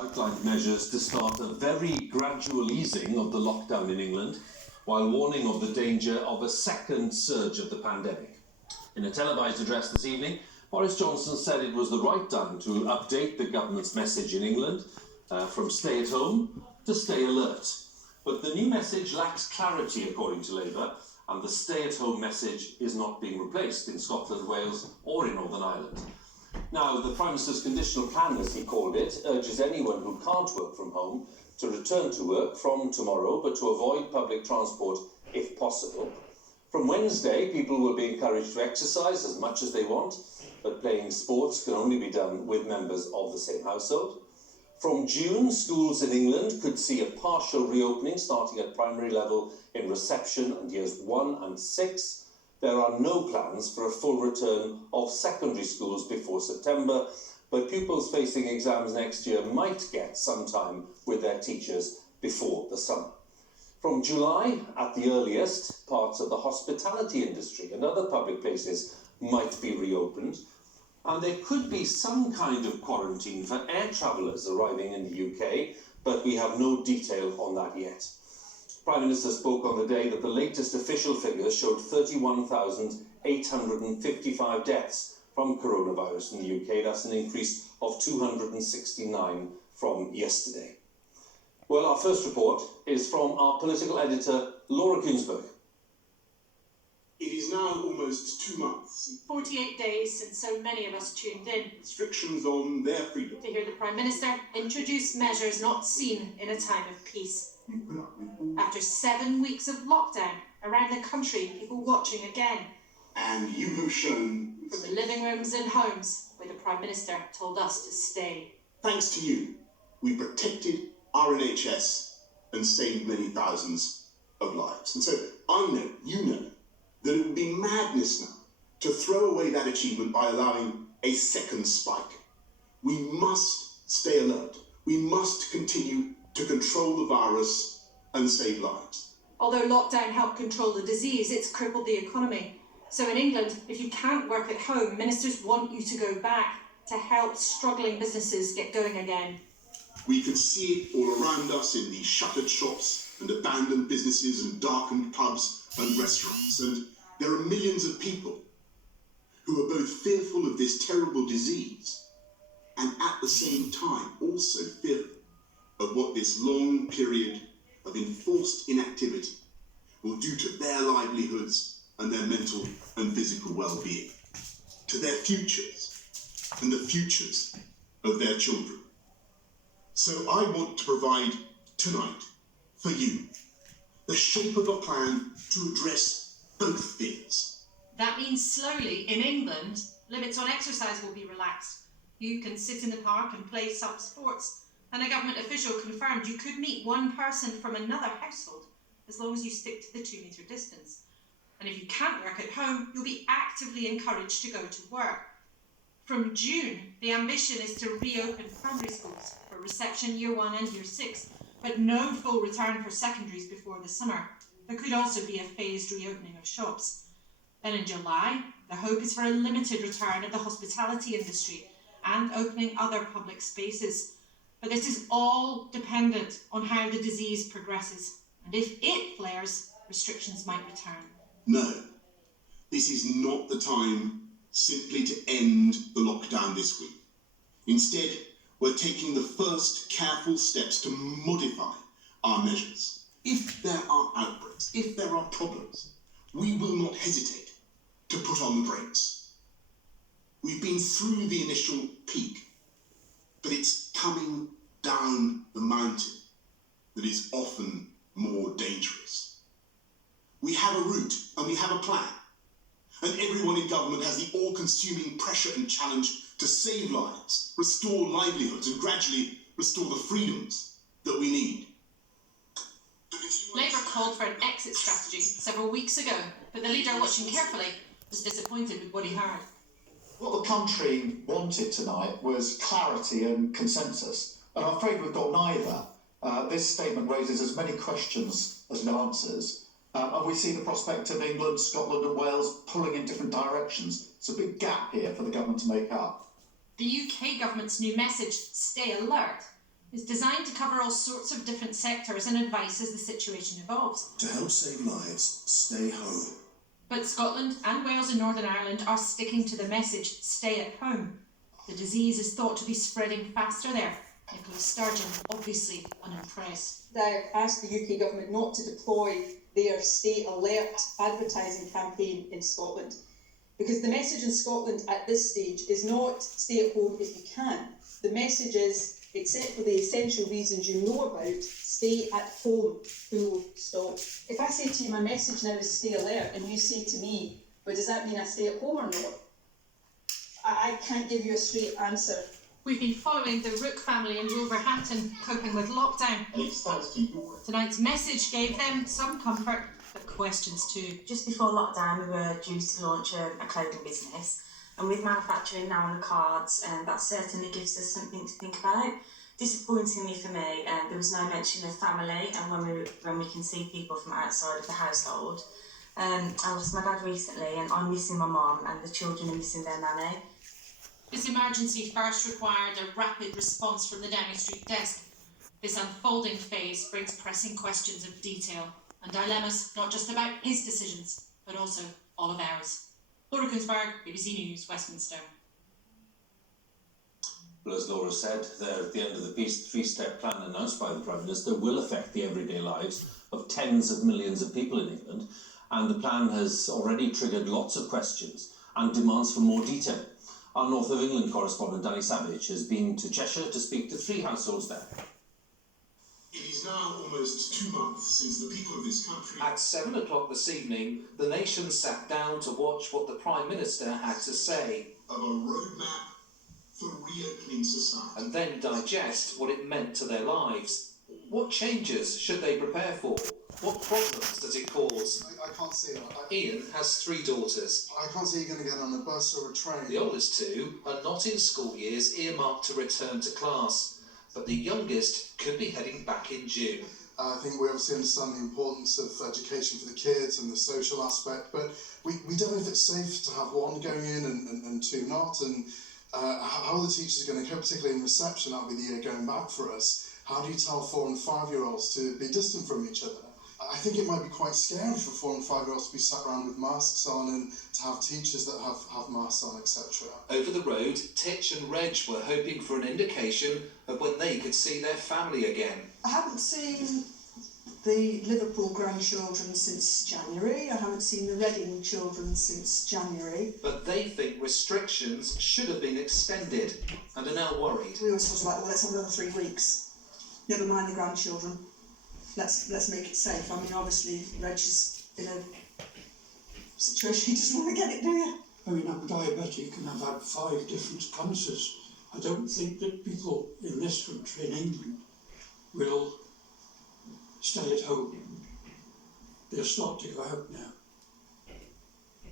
Outlined measures to start a very gradual easing of the lockdown in England, while warning of the danger of a second surge of the pandemic. In a televised address this evening, Boris Johnson said it was the right time to update the government's message in England from stay at home to stay alert. But the new message lacks clarity, according to Labour, and the stay at home message is not being replaced in Scotland, Wales or in Northern Ireland. Now, the Prime Minister's conditional plan, as he called it, urges anyone who can't work from home to return to work from tomorrow, but to avoid public transport if possible. From Wednesday, people will be encouraged to exercise as much as they want, but playing sports can only be done with members of the same household. From June, schools in England could see a partial reopening starting at primary level in reception and years 1 and 6. There are no plans for a full return of secondary schools before September, but pupils facing exams next year might get some time with their teachers before the summer. From July, at the earliest, parts of the hospitality industry and other public places might be reopened, and there could be some kind of quarantine for air travellers arriving in the UK, but we have no detail on that yet. The Prime Minister spoke on the day that the latest official figures showed 31,855 deaths from coronavirus in the UK. That's an increase of 269 from yesterday. Well, our first report is from our political editor, Laura Kuensberg. It is now almost 2 months. 48 days since so many of us tuned in. Restrictions on their freedom. To hear the Prime Minister introduce measures not seen in a time of peace. After 7 weeks of lockdown around the country, people watching again. And you have shown... From the living rooms and homes where the Prime Minister told us to stay. Thanks to you, we protected our NHS and saved many thousands of lives. And so I know, you know, that it would be madness now to throw away that achievement by allowing a second spike. We must stay alert. We must continue to control the virus and save lives. Although lockdown helped control the disease, it's crippled the economy. So in England, if you can't work at home, ministers want you to go back to help struggling businesses get going again. We can see it all around us in the shuttered shops and abandoned businesses and darkened pubs and restaurants. And there are millions of people who are both fearful of this terrible disease and at the same time also fearful of what this long period of enforced inactivity will do to their livelihoods and their mental and physical well-being, to their futures and the futures of their children. So I want to provide tonight for you the shape of a plan to address both fears. That means slowly, in England, limits on exercise will be relaxed. You can sit in the park and play some sports, and a government official confirmed you could meet one person from another household as long as you stick to the 2-metre distance. And if you can't work at home, you'll be actively encouraged to go to work. From June, the ambition is to reopen primary schools for reception year 1 and year 6, but no full return for secondaries before the summer. There could also be a phased reopening of shops. Then in July, the hope is for a limited return of the hospitality industry and opening other public spaces. But this is all dependent on how the disease progresses. And if it flares, restrictions might return. No, this is not the time simply to end the lockdown this week. Instead, we're taking the first careful steps to modify our measures. If there are outbreaks, if there are problems, we will not hesitate to put on the brakes. We've been through the initial peak, but it's coming down the mountain that is often more dangerous. We have a route and we have a plan, and everyone in government has the all-consuming pressure and challenge to save lives, restore livelihoods, and gradually restore the freedoms that we need. Labour called for an exit strategy several weeks ago, but the leader, watching carefully, was disappointed with what he heard. What the country wanted tonight was clarity and consensus, and I'm afraid we've got neither. This statement raises as many questions as it answers, and we see the prospect of England, Scotland and Wales pulling in different directions. It's a big gap here for the government to make up. The UK government's new message, stay alert, It's designed to cover all sorts of different sectors and advice as the situation evolves. To help save lives, stay home. But Scotland and Wales and Northern Ireland are sticking to the message, stay at home. The disease is thought to be spreading faster there. Nicola Sturgeon, obviously unimpressed. They asked the UK government not to deploy their Stay Alert advertising campaign in Scotland, because the message in Scotland at this stage is not stay at home if you can. The message is, except for the essential reasons you know about, stay at home, full stop. If I say to you my message now is stay alert, and you say to me, but does that mean I stay at home or not? I can't give you a straight answer. We've been following the Rook family in Wolverhampton coping with lockdown. Tonight's message gave them some comfort, but questions too. Just before lockdown, we were due to launch a clothing business, and with manufacturing now on the cards, that certainly gives us something to think about. Disappointingly for me, there was no mention of family, and when we can see people from outside of the household. I lost my dad recently, and I'm missing my mum, and the children are missing their nanny. This emergency first required a rapid response from the Downing Street desk. This unfolding phase brings pressing questions of detail and dilemmas, not just about his decisions, but also all of ours. Laura Kunsberg, BBC News, Westminster. Well, as Laura said, there at the end of the three-step plan announced by the Prime Minister will affect the everyday lives of tens of millions of people in England, and the plan has already triggered lots of questions and demands for more detail. Our North of England correspondent Danny Savage has been to Cheshire to speak to 3 households there. It is now almost 2 months since the people of this country... At 7 o'clock this evening, the nation sat down to watch what the Prime Minister had to say. ...of a roadmap for reopening society. And then digest what it meant to their lives. What changes should they prepare for? What problems does it cause? I can't see that. Ian has 3 daughters. I can't see you going to get on a bus or a train. The oldest 2 are not in school years earmarked to return to class, but the youngest could be heading back in June. I think we obviously understand the importance of education for the kids and the social aspect, but we don't know if it's safe to have one going in and 2 not, and how the teachers are going to cope, particularly in reception. That'll be the year going back for us. How do you tell 4- and 5-year-olds to be distant from each other? I think it might be quite scary for 4- and 5-year-olds to be sat around with masks on and to have teachers that have masks on, etc. Over the road, Titch and Reg were hoping for an indication of when they could see their family again. I haven't seen the Liverpool grandchildren since January. I haven't seen the Reading children since January. But they think restrictions should have been extended and are now worried. We were sort of like, well, let's have another 3 weeks. Never mind the grandchildren. Let's make it safe. I mean, obviously, Reg is in a situation he doesn't want to get it, do you? I mean, I'm diabetic and I've had 5 different cancers. I don't think that people in this country, in England, will stay at home. They'll start to go out now.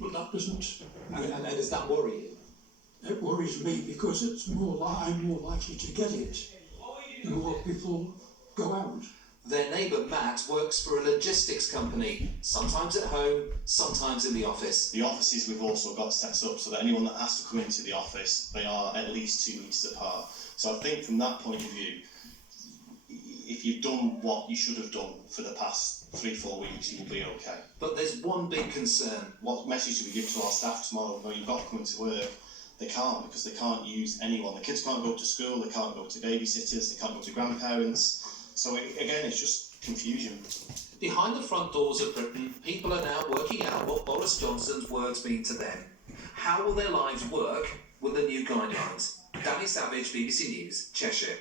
But that doesn't... And does that worry you? It worries me because I'm more likely to get it the more people go out. Their neighbour Matt works for a logistics company, sometimes at home, sometimes in the office. The offices we've also got set up so that anyone that has to come into the office, they are at least 2 metres apart. So I think from that point of view, if you've done what you should have done for the past 3-4 weeks, you'll be okay. But there's one big concern. What message do we give to our staff tomorrow? No, you've got to come into work. They can't, because they can't use anyone. The kids can't go to school, they can't go to babysitters, they can't go to grandparents. So again, it's just confusion. Behind the front doors of Britain, people are now working out what Boris Johnson's words mean to them. How will their lives work with the new guidelines? Danny Savage, BBC News, Cheshire.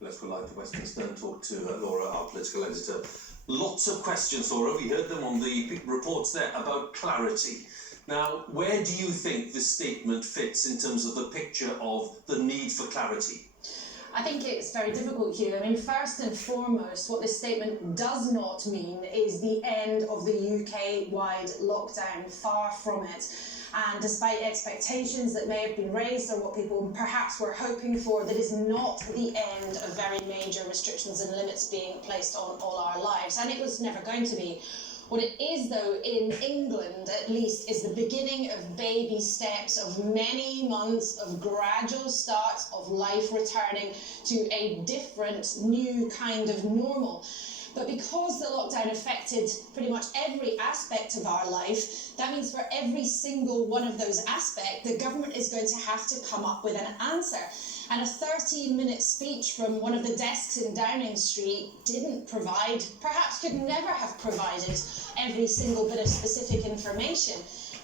Let's go live to Westminster and talk to Laura, our political editor. Lots of questions, Laura. We heard them on the reports there about clarity. Now, where do you think this statement fits in terms of the picture of the need for clarity? I think it's very difficult here. I mean, first and foremost, what this statement does not mean is the end of the UK-wide lockdown. Far from it. And despite expectations that may have been raised or what people perhaps were hoping for, that is not the end of very major restrictions and limits being placed on all our lives. And it was never going to be. What it is, though, in England at least, is the beginning of baby steps of many months of gradual starts of life returning to a different, new kind of normal. But because the lockdown affected pretty much every aspect of our life, that means for every single one of those aspects, the government is going to have to come up with an answer. And a 13-minute speech from one of the desks in Downing Street didn't provide, perhaps could never have provided, every single bit of specific information.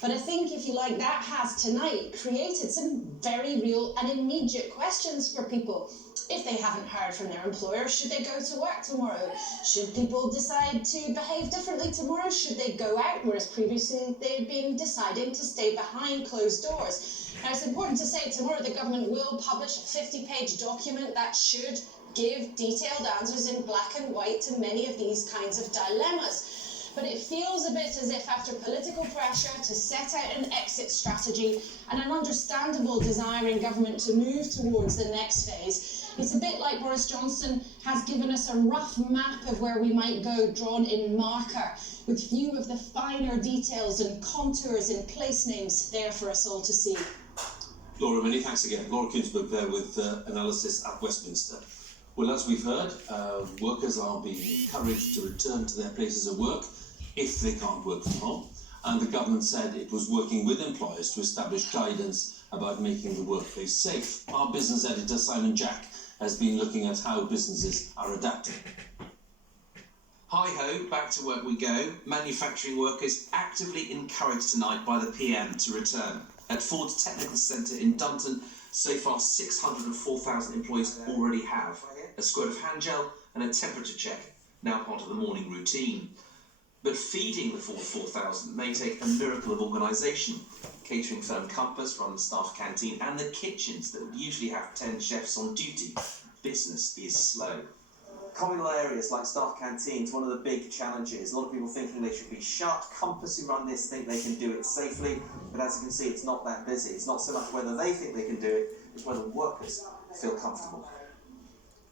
But I think, if you like, that has tonight created some very real and immediate questions for people. If they haven't heard from their employer, should they go to work tomorrow? Should people decide to behave differently tomorrow? Should they go out, whereas previously they'd been deciding to stay behind closed doors? Now, it's important to say tomorrow the government will publish a 50-page document that should give detailed answers in black and white to many of these kinds of dilemmas. But it feels a bit as if, after political pressure to set out an exit strategy and an understandable desire in government to move towards the next phase, it's a bit like Boris Johnson has given us a rough map of where we might go, drawn in marker, with few of the finer details and contours and place names there for us all to see. Laura, many thanks again. Laura Kingsburg there with analysis at Westminster. Well, as we've heard, workers are being encouraged to return to their places of work if they can't work from home. And the government said it was working with employers to establish guidance about making the workplace safe. Our business editor, Simon Jack, has been looking at how businesses are adapting. Hi-ho, back to work we go. Manufacturing workers actively encouraged tonight by the PM to return. At Ford's Technical Centre in Dunton, so far 604,000 employees already have a squirt of hand gel and a temperature check, now part of the morning routine. But feeding the Ford 4,000 may take a miracle of organisation. Catering firm Compass run the staff canteen and the kitchens that would usually have 10 chefs on duty. Business is slow. Communal areas like staff canteens, one of the big challenges. A lot of people thinking they should be shut. Compass, who run this, think they can do it safely, but as you can see, it's not that busy. It's not so much whether they think they can do it, it's whether workers feel comfortable.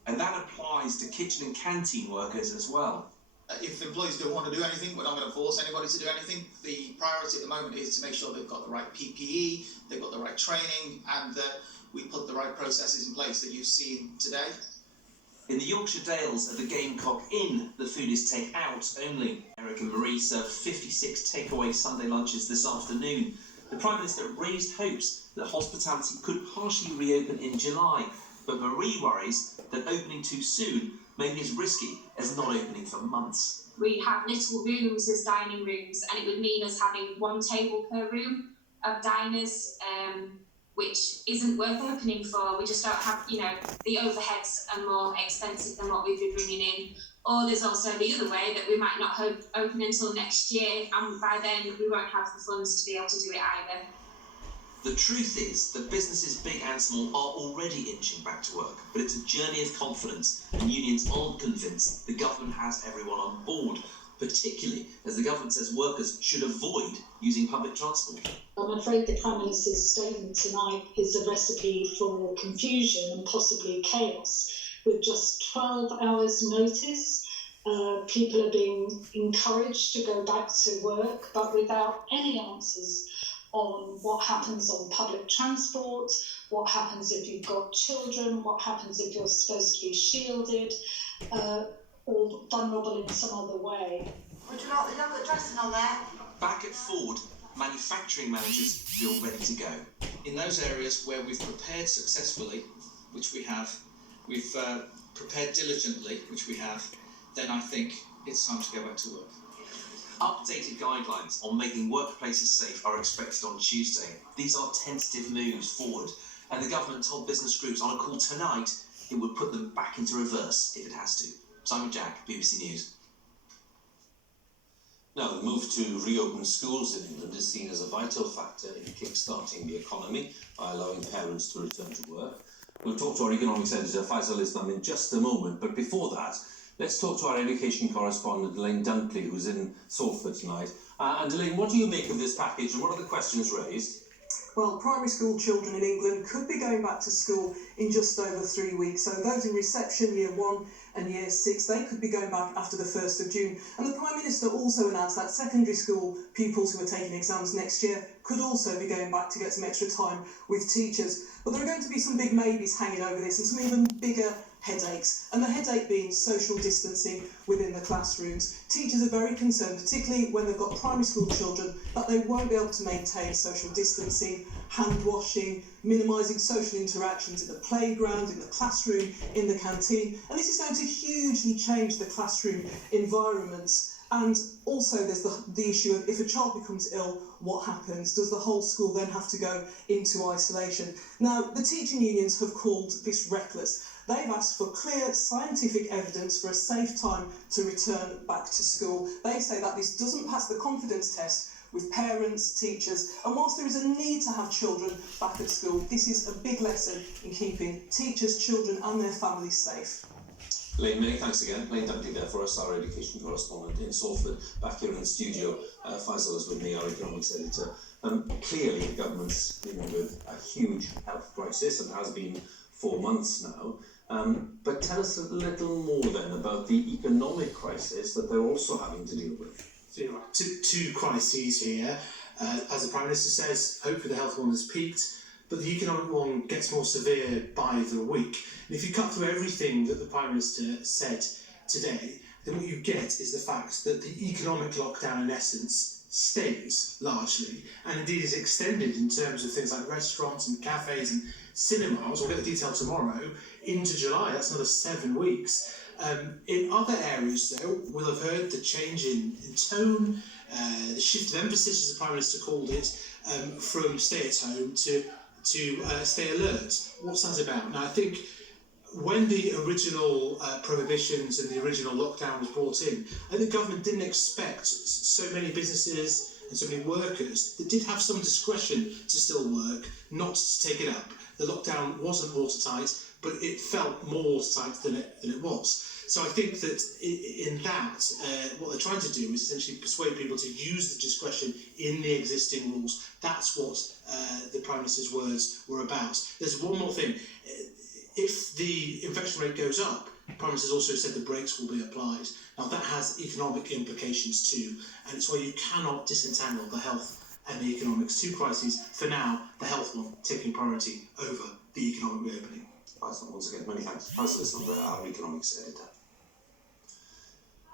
And that applies to kitchen and canteen workers as well. If employees don't want to do anything, we're not going to force anybody to do anything. The priority at the moment is to make sure they've got the right PPE, they've got the right training, and that we put the right processes in place that you've seen today. In the Yorkshire Dales at the Gamecock Inn, the food is take-out only. Eric and Marie served 56 takeaway Sunday lunches this afternoon. The Prime Minister raised hopes that hospitality could partially reopen in July, but Marie worries that opening too soon may be as risky as not opening for months. We have little rooms as dining rooms, and it would mean us having one table per room of diners, which isn't worth opening for. We just don't have, the overheads are more expensive than what we've been bringing in. Or there's also the other way, that we might not open until next year, and by then we won't have the funds to be able to do it either. The truth is that businesses big and small are already inching back to work, but it's a journey of confidence, and unions aren't convinced the government has everyone on board, particularly as the government says workers should avoid using public transport. I'm afraid the Prime Minister's statement tonight is a recipe for confusion and possibly chaos. With just 12 hours notice, people are being encouraged to go back to work, but without any answers on what happens on public transport, what happens if you've got children, what happens if you're supposed to be shielded, or vulnerable in some other way. Would you like the yogurt dressing on there? Back at Ford, manufacturing managers feel ready to go. In those areas where we've prepared successfully, which we have, we've prepared diligently, which we have, then I think it's time to go back to work. Updated guidelines on making workplaces safe are expected on Tuesday. These are tentative moves forward, and the government told business groups on a call tonight it would put them back into reverse if it has to. Simon Jack, BBC News. Now, the move to reopen schools in England is seen as a vital factor in kick-starting the economy by allowing parents to return to work. We'll talk to our economics editor, Faisal Islam, in just a moment, but before that, let's talk to our education correspondent, Elaine Dunkley, who's in Salford tonight. And Elaine, what do you make of this package, and what are the questions raised? Well, primary school children in England could be going back to school in just over 3 weeks. So those in reception, year 1 and year 6, they could be going back after the 1st of June. And the Prime Minister also announced that secondary school pupils who are taking exams next year could also be going back to get some extra time with teachers. But there are going to be some big maybes hanging over this and some even bigger headaches, and the headache being social distancing within the classrooms. Teachers are very concerned, particularly when they've got primary school children, that they won't be able to maintain social distancing, hand washing, minimising social interactions in the playground, in the classroom, in the canteen, and this is going to hugely change the classroom environments. And also there's the issue of if a child becomes ill, what happens? Does the whole school then have to go into isolation? Now, the teaching unions have called this reckless. They've asked for clear scientific evidence for a safe time to return back to school. They say that this doesn't pass the confidence test with parents, teachers, and whilst there is a need to have children back at school, this is a big lesson in keeping teachers, children and their families safe. Lane, many thanks again. Lane Dunkley there for us, our education correspondent in Salford. Back here in the studio, Faisal is with me, our economics editor. Clearly the government's dealing with a huge health crisis and has been for months now. But tell us a little more then about the economic crisis that they're also having to deal with. So you're right, two crises here. As the Prime Minister says, hopefully the health one has peaked, but the economic one gets more severe by the week. And if you cut through everything that the Prime Minister said today, then what you get is the fact that the economic lockdown in essence stays largely, and indeed is extended in terms of things like restaurants and cafes and cinemas. We'll get the detail tomorrow, into July. That's another 7 weeks. In other areas, though, we'll have heard the change in tone, the shift of emphasis, as the Prime Minister called it, from stay at home to stay alert. What's that about? Now, I think when the original prohibitions and the original lockdown was brought in, I think the government didn't expect so many businesses and so many workers that did have some discretion to still work, not to take it up. The lockdown wasn't watertight, but it felt more watertight than it was. So I think that in that, what they're trying to do is essentially persuade people to use the discretion in the existing rules. That's what the Prime Minister's words were about. There's one more thing. If the infection rate goes up, the Prime Minister's also said the brakes will be applied. Now that has economic implications too, and it's why you cannot disentangle the health and the economics. Two crises. For now, the health one taking priority over the economic reopening. Faisal, once again, many thanks. Faisal is our economics editor.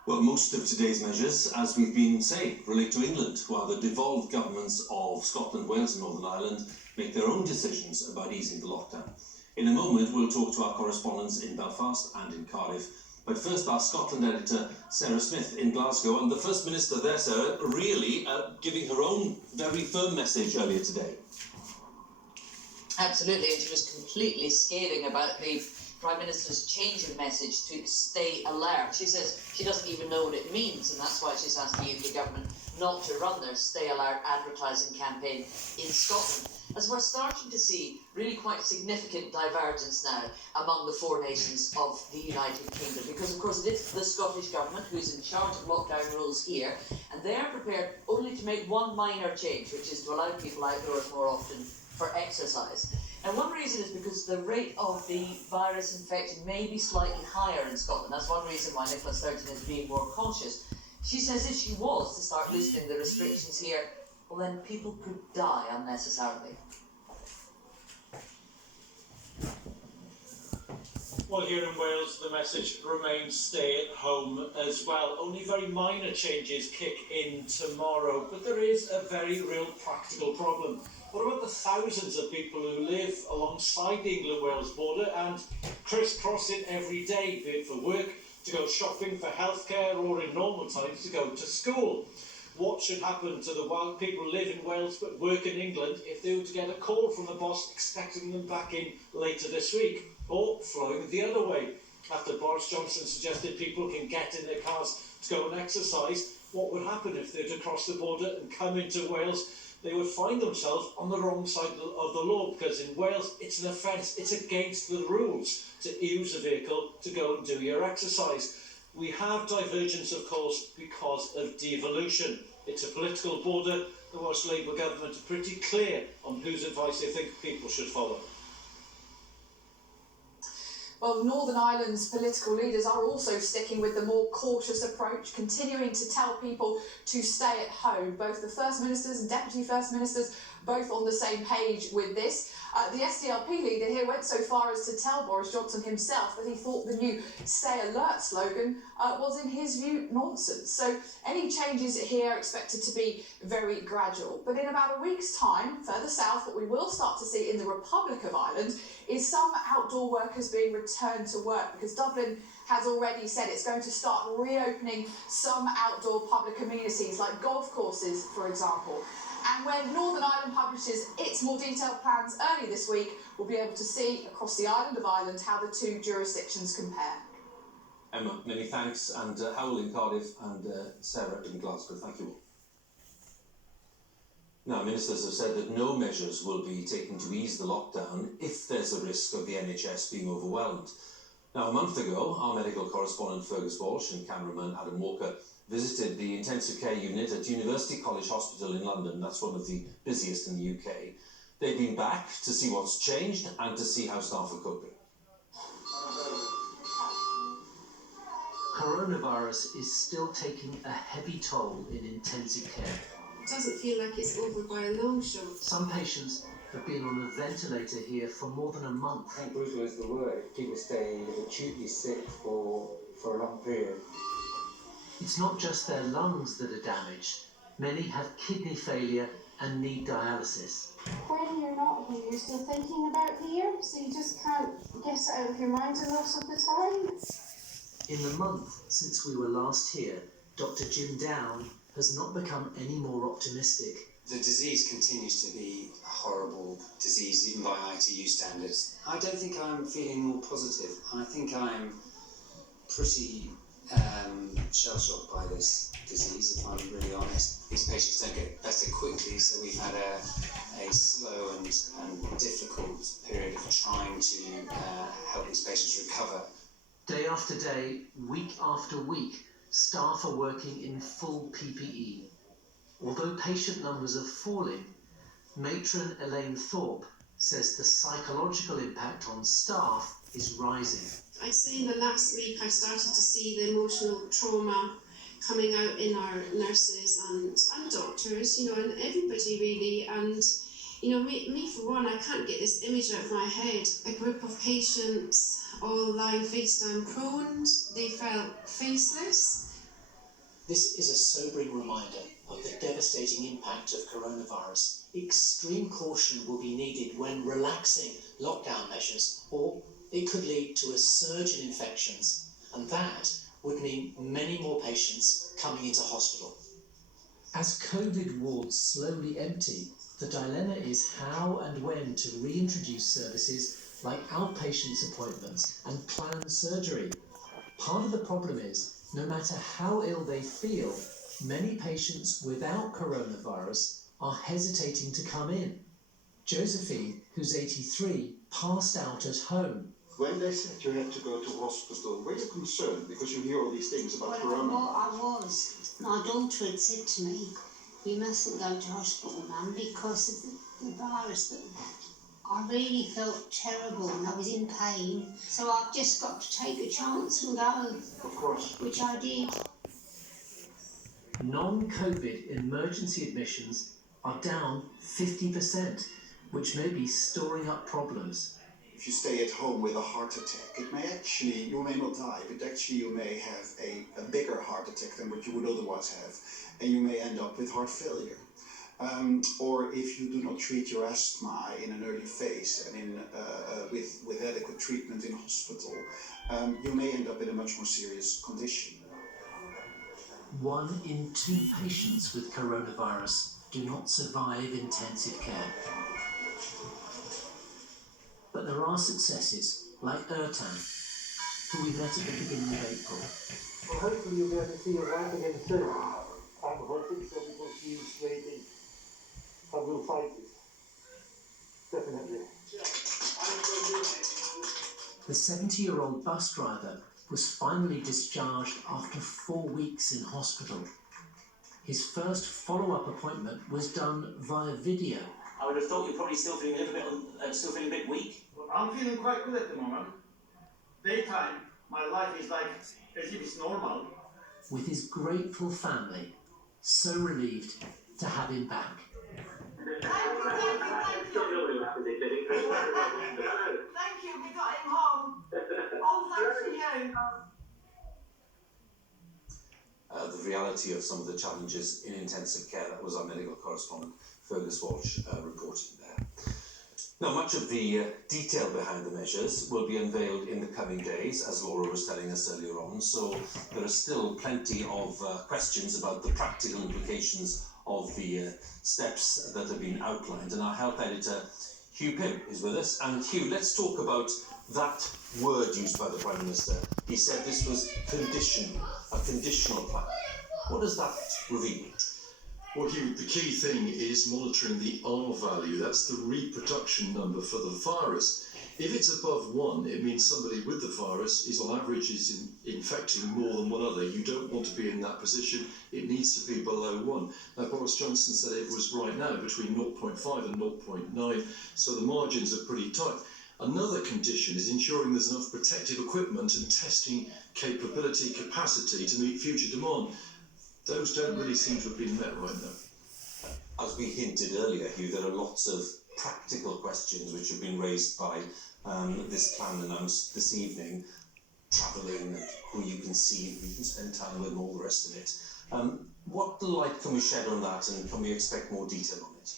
Well, most of today's measures, as we've been saying, relate to England, while the devolved governments of Scotland, Wales and Northern Ireland make their own decisions about easing the lockdown. In a moment, we'll talk to our correspondents in Belfast and in Cardiff. But first, our Scotland editor, Sarah Smith, in Glasgow. And the First Minister there, Sarah, really giving her own very firm message earlier today. Absolutely, and she was completely scathing about the Prime Minister's change of message to stay alert. She says she doesn't even know what it means, and that's why she's asked the UK government not to run their Stay Alert advertising campaign in Scotland. As we're starting to see really quite significant divergence now among the 4 nations of the United Kingdom, because of course it is the Scottish Government who's in charge of lockdown rules here, and they're prepared only to make one minor change, which is to allow people outdoors more often for exercise. And one reason is because the rate of the virus infection may be slightly higher in Scotland. That's one reason why Nicola Sturgeon is being more cautious. She says if she was to start loosening the restrictions here, well then people could die unnecessarily. Well, here in Wales, the message remains stay at home as well. Only very minor changes kick in tomorrow, but there is a very real practical problem. What about the thousands of people who live alongside the England-Wales border and crisscross it every day, be it for work, to go shopping, for healthcare, or in normal times to go to school? What should happen to the people who live in Wales but work in England if they were to get a call from the boss expecting them back in later this week? Or flowing the other way? After Boris Johnson suggested people can get in their cars to go and exercise, what would happen if they were to cross the border and come into Wales? They would find themselves on the wrong side of the law, because in Wales it's an offence, it's against the rules to use a vehicle to go and do your exercise. We have divergence, of course, because of devolution. It's a political border the Welsh Labour government are pretty clear on whose advice they think people should follow. Well, Northern Ireland's political leaders are also sticking with the more cautious approach, continuing to tell people to stay at home. Both the First Ministers and Deputy First Ministers both on the same page with this. The SDLP leader here went so far as to tell Boris Johnson himself that he thought the new Stay Alert slogan was, in his view, nonsense. So any changes here are expected to be very gradual. But in about a week's time, further south, what we will start to see in the Republic of Ireland is some outdoor workers being returned to work, because Dublin has already said it's going to start reopening some outdoor public amenities like golf courses, for example. And when Northern Ireland publishes its more detailed plans early this week, we'll be able to see across the island of Ireland how the two jurisdictions compare. Emma, many thanks, and Howell in Cardiff and Sarah in Glasgow. Thank you all. Now, ministers have said that no measures will be taken to ease the lockdown if there's a risk of the NHS being overwhelmed. Now, a month ago, our medical correspondent Fergus Walsh and cameraman Adam Walker visited the intensive care unit at University College Hospital in London. That's one of the busiest in the UK. They've been back to see what's changed and to see how staff are coping. Coronavirus is still taking a heavy toll in intensive care. It doesn't feel like it's over by a long shot. Some patients have been on a ventilator here for more than a month. I think brutal is the word. People stay acutely sick for a long period. It's not just their lungs that are damaged. Many have kidney failure and need dialysis. When you're not here, you're still thinking about here, so you just can't get it out of your mind a lot of the time. In the month since we were last here, Dr. Jim Down has not become any more optimistic. The disease continues to be a horrible disease, even by ITU standards. I don't think I'm feeling more positive. I think I'm pretty shell-shocked by this disease, if I'm really honest. These patients don't get better quickly, so we've had a slow and difficult period of trying to help these patients recover. Day after day, week after week, staff are working in full PPE. Although patient numbers are falling, matron Elaine Thorpe says the psychological impact on staff is rising. I'd say in the last week I started to see the emotional trauma coming out in our nurses and doctors, and everybody really. And, me for one, I can't get this image out of my head. A group of patients all lying face down prone, they felt faceless. This is a sobering reminder of the devastating impact of coronavirus. Extreme caution will be needed when relaxing lockdown measures, or it could lead to a surge in infections, and that would mean many more patients coming into hospital. As COVID wards slowly empty, the dilemma is how and when to reintroduce services like outpatients appointments and planned surgery. Part of the problem is, no matter how ill they feel, many patients without coronavirus are hesitating to come in. Josephine, who's 83, passed out at home. When they said you had to go to hospital, were you concerned because you hear all these things about corona? Well, I was. My daughter had said to me, "You mustn't go to hospital, Mum, because of the virus." But I really felt terrible and I was in pain. So I've just got to take a chance and go. Of course. Which I did. Non-COVID emergency admissions are down 50%, which may be storing up problems. If you stay at home with a heart attack, you may not die, but actually you may have a bigger heart attack than what you would otherwise have, and you may end up with heart failure. Or if you do not treat your asthma in an early phase and with adequate treatment in hospital, you may end up in a much more serious condition. 1 in 2 patients with coronavirus do not survive intensive care. But there are successes, like Ertan, who we met at the beginning of April. Well, hopefully you'll be able to see your wife again soon. I'm hoping so because she's waiting. I will fight it. Definitely. The 70-year-old bus driver was finally discharged after 4 weeks in hospital. his first follow-up appointment was done via video. I would have thought you're probably still feeling a bit weak. Well, I'm feeling quite good at the moment. Daytime, my life is like as if it's normal. With his grateful family, so relieved to have him back. Thank you, we got him home. All thanks to you. The reality of some of the challenges in intensive care. That was our medical correspondent, Fergus Walsh, reporting there. Now, much of the detail behind the measures will be unveiled in the coming days, as Laura was telling us earlier on, so there are still plenty of questions about the practical implications of the steps that have been outlined, and our health editor, Hugh Pym, is with us. And Hugh, let's talk about that word used by the Prime Minister. He said this was conditional, a conditional plan. What does that reveal? Well, Hugh, the key thing is monitoring the R value. That's the reproduction number for the virus. If it's above 1, it means somebody with the virus is on average infecting more than one other. You don't want to be in that position. It needs to be below 1. Now, Boris Johnson said it was right now between 0.5 and 0.9, so the margins are pretty tight. Another condition is ensuring there's enough protective equipment and testing capacity to meet future demand. Those don't really seem to have been met right now. As we hinted earlier, Hugh, there are lots of practical questions which have been raised by this plan announced this evening. Travelling, who you can see, who you can spend time with, and all the rest of it. What light can we shed on that, and can we expect more detail on it?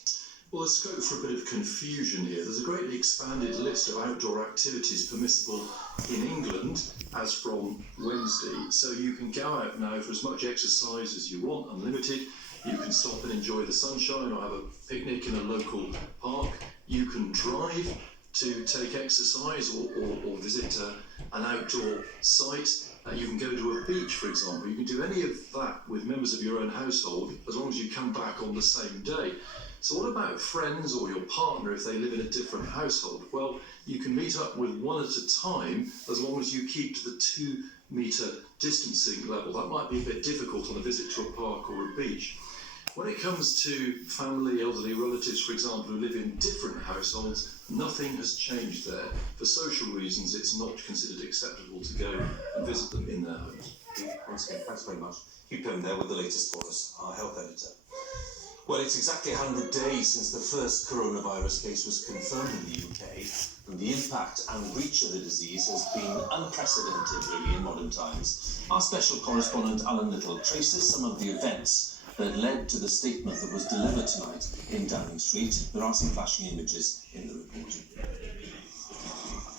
Well, there's scope for a bit of confusion here. There's a greatly expanded list of outdoor activities permissible in England as from Wednesday. So you can go out now for as much exercise as you want, unlimited. You can stop and enjoy the sunshine or have a picnic in a local park. You can drive to take exercise or visit an outdoor site. You can go to a beach, for example. You can do any of that with members of your own household as long as you come back on the same day. So what about friends or your partner if they live in a different household? Well, you can meet up with one at a time as long as you keep to the 2-metre distancing level. That might be a bit difficult on a visit to a park or a beach. When it comes to family, elderly relatives, for example, who live in different households, nothing has changed there. For social reasons, it's not considered acceptable to go and visit them in their homes. Once again, thanks very much. Hugh Pym there with the latest for us, our health editor. Well, it's exactly 100 days since the first coronavirus case was confirmed in the UK, and the impact and reach of the disease has been unprecedented, really, in modern times. Our special correspondent, Alan Little, traces some of the events that led to the statement that was delivered tonight in Downing Street. There are some flashing images in the report.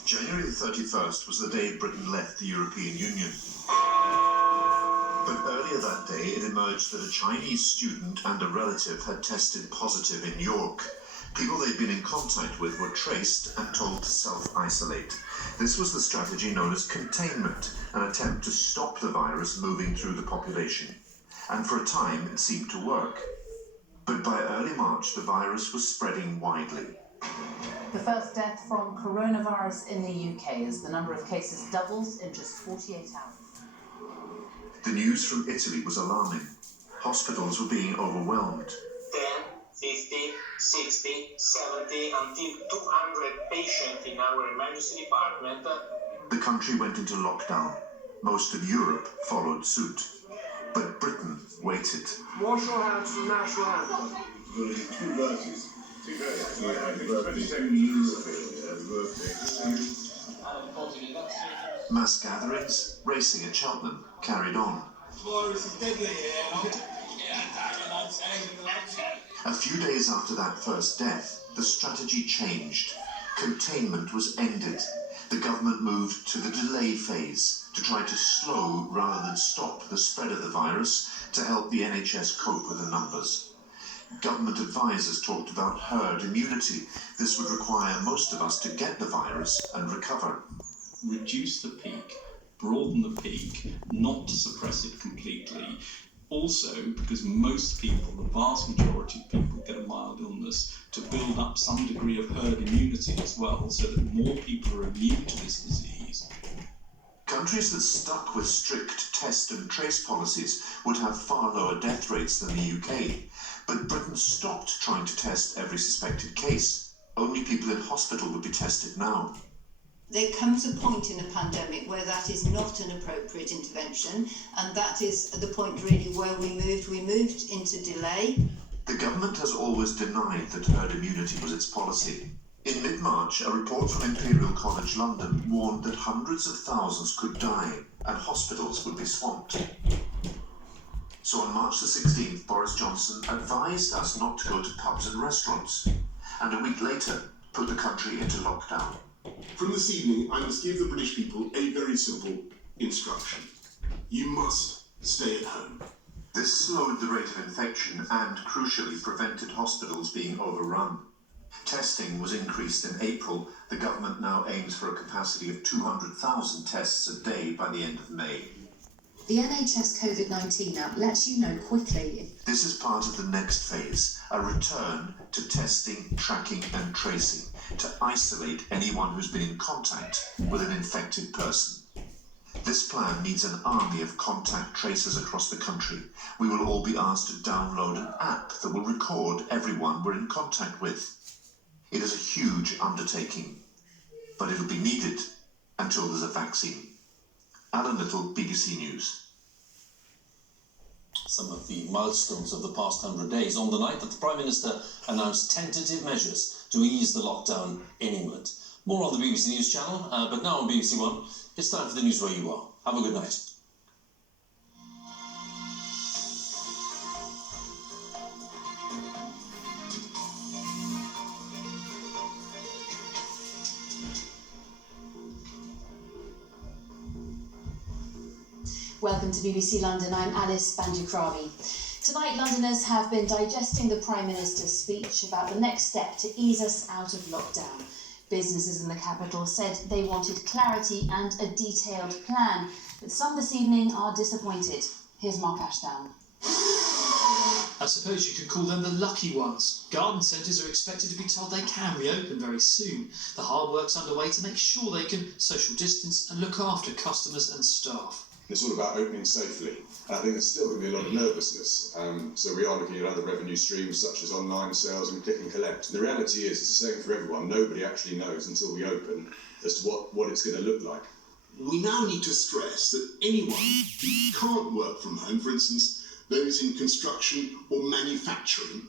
January the 31st was the day Britain left the European Union. But earlier that day, it emerged that a Chinese student and a relative had tested positive in York. People they'd been in contact with were traced and told to self-isolate. This was the strategy known as containment, an attempt to stop the virus moving through the population. And for a time, it seemed to work. But by early March, the virus was spreading widely. The first death from coronavirus in the UK as the number of cases doubles in just 48 hours. The news from Italy was alarming. Hospitals were being overwhelmed. 10, 50, 60, 70, until 200 patients in our emergency department. The country went into lockdown. Most of Europe followed suit. But Britain waited. Wash your hands from national anthem. Two verses. Mass gatherings, racing at Cheltenham, carried on. A few days after that first death, the strategy changed. Containment was ended. The government moved to the delay phase to try to slow rather than stop the spread of the virus to help the NHS cope with the numbers. Government advisers talked about herd immunity. This would require most of us to get the virus and recover. Reduce the peak, broaden the peak, not to suppress it completely. Also, because most people, the vast majority of people, get a mild illness, to build up some degree of herd immunity as well, so that more people are immune to this disease. Countries that stuck with strict test and trace policies would have far lower death rates than the UK, but Britain stopped trying to test every suspected case. Only people in hospital would be tested now. There comes a point in a pandemic where that is not an appropriate intervention, and that is the point really where we moved into delay. The government has always denied that herd immunity was its policy. In mid-March, a report from Imperial College London warned that hundreds of thousands could die and hospitals would be swamped. So on March the 16th, Boris Johnson advised us not to go to pubs and restaurants, and a week later put the country into lockdown. From this evening, I must give the British people a very simple instruction. You must stay at home. This slowed the rate of infection and, crucially, prevented hospitals being overrun. Testing was increased in April. The government now aims for a capacity of 200,000 tests a day by the end of May. The NHS COVID-19 app lets you know quickly. This is part of the next phase, a return to testing, tracking and tracing, to isolate anyone who's been in contact with an infected person. This plan needs an army of contact tracers across the country. We will all be asked to download an app that will record everyone we're in contact with. It is a huge undertaking, but it'll be needed until there's a vaccine. Alan Little, BBC News. Some of the milestones of the past 100 days on the night that the Prime Minister announced tentative measures to ease the lockdown in England. More on the BBC News channel, but now on BBC One, it's time for the news where you are. Have a good night. Welcome to BBC London, I'm Alice Banjakrabi. Tonight, Londoners have been digesting the Prime Minister's speech about the next step to ease us out of lockdown. Businesses in the capital said they wanted clarity and a detailed plan, but some this evening are disappointed. Here's Mark Ashdown. I suppose you could call them the lucky ones. Garden centres are expected to be told they can reopen very soon. The hard work's underway to make sure they can social distance and look after customers and staff. It's all about opening safely. I think there's still going to be a lot of nervousness. So we are looking at other revenue streams such as online sales and click and collect. The reality is, it's the same for everyone. Nobody actually knows until we open as to what it's going to look like. We now need to stress that anyone who can't work from home, for instance, those in construction or manufacturing,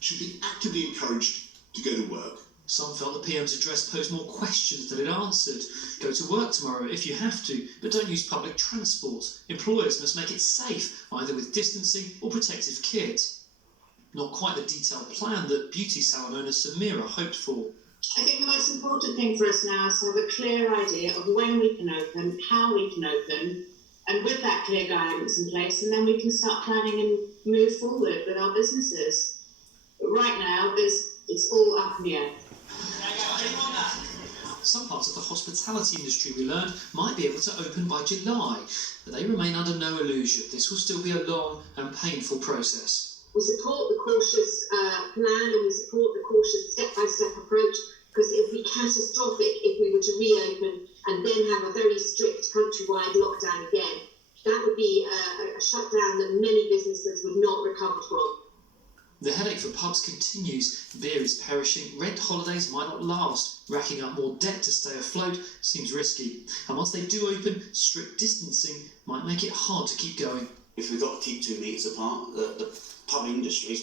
should be actively encouraged to go to work. Some felt the PM's address posed more questions than it answered. Go to work tomorrow if you have to, but don't use public transport. Employers must make it safe, either with distancing or protective kit. Not quite the detailed plan that beauty salon owner Samira hoped for. I think the most important thing for us now is to have a clear idea of when we can open, how we can open, and with that clear guidance in place, and then we can start planning and move forward with our businesses. But right now, it's all up in the air. Some parts of the hospitality industry, we learned, might be able to open by July, but they remain under no illusion. This will still be a long and painful process. We support the cautious plan and we support the cautious step-by-step approach, because it would be catastrophic if we were to reopen and then have a very strict countrywide lockdown again. That would be a shutdown that many businesses would not recover from. The headache for pubs continues. Beer is perishing. Rent holidays might not last. Racking up more debt to stay afloat seems risky. And once they do open, strict distancing might make it hard to keep going. If we've got to keep 2 metres apart, the pub industry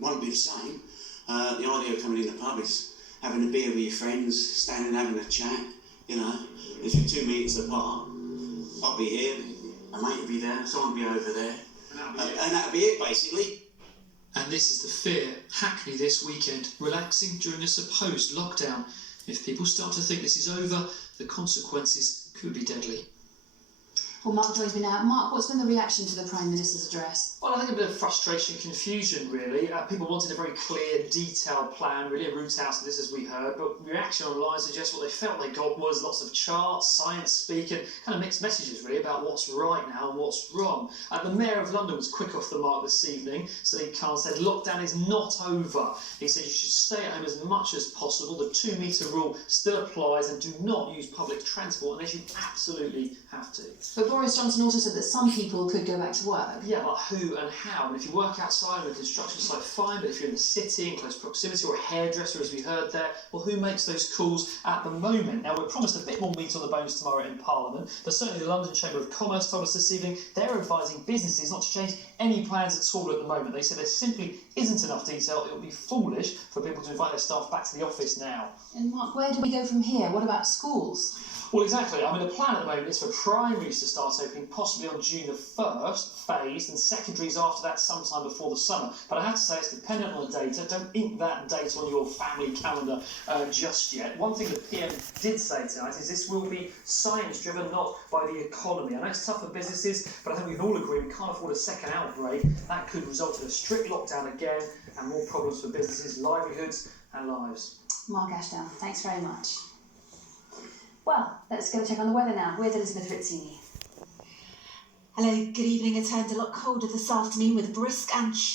won't be the same. The idea of coming in the pub is having a beer with your friends, standing having a chat, you know. If you're 2 metres apart, I'll be here, a mate will be there, someone will be over there. And that'll be it, basically. And this is the fear. Hackney this weekend, relaxing during a supposed lockdown. If people start to think this is over, the consequences could be deadly. Well, Mark joins me now. Mark, what's been the reaction to the Prime Minister's address? Well, I think a bit of frustration, confusion, really. People wanted a very clear, detailed plan, really a route out of this, as we heard, but reaction online suggests what they felt they got was lots of charts, science speak, and kind of mixed messages, really, about what's right now and what's wrong. The Mayor of London was quick off the mark this evening. Sadiq Khan said lockdown is not over. He said you should stay at home as much as possible. The 2-metre rule still applies, and do not use public transport unless you absolutely have to. But Boris Johnson also said that some people could go back to work. Yeah, but who and how? And if you work outside of a construction site, fine, but if you're in the city, in close proximity, or a hairdresser, as we heard there, well, who makes those calls at the moment? Now, we're promised a bit more meat on the bones tomorrow in Parliament, but certainly the London Chamber of Commerce told us this evening they're advising businesses not to change any plans at all at the moment. They said there simply isn't enough detail. It would be foolish for people to invite their staff back to the office now. And Mark, where do we go from here? What about schools? Well, exactly. I mean, the plan at the moment is for primaries to start opening possibly on June the 1st, phased, and secondaries after that sometime before the summer. But I have to say it's dependent on the data. Don't ink that date on your family calendar just yet. One thing the PM did say tonight is this will be science-driven, not by the economy. I know it's tough for businesses, but I think we can all agree we can't afford a second outbreak. That could result in a strict lockdown again and more problems for businesses, livelihoods and lives. Mark Ashdown, thanks very much. Well, let's go check on the weather now with Elizabeth Rizzini. Hello, good evening. It turned a lot colder this afternoon with brisk and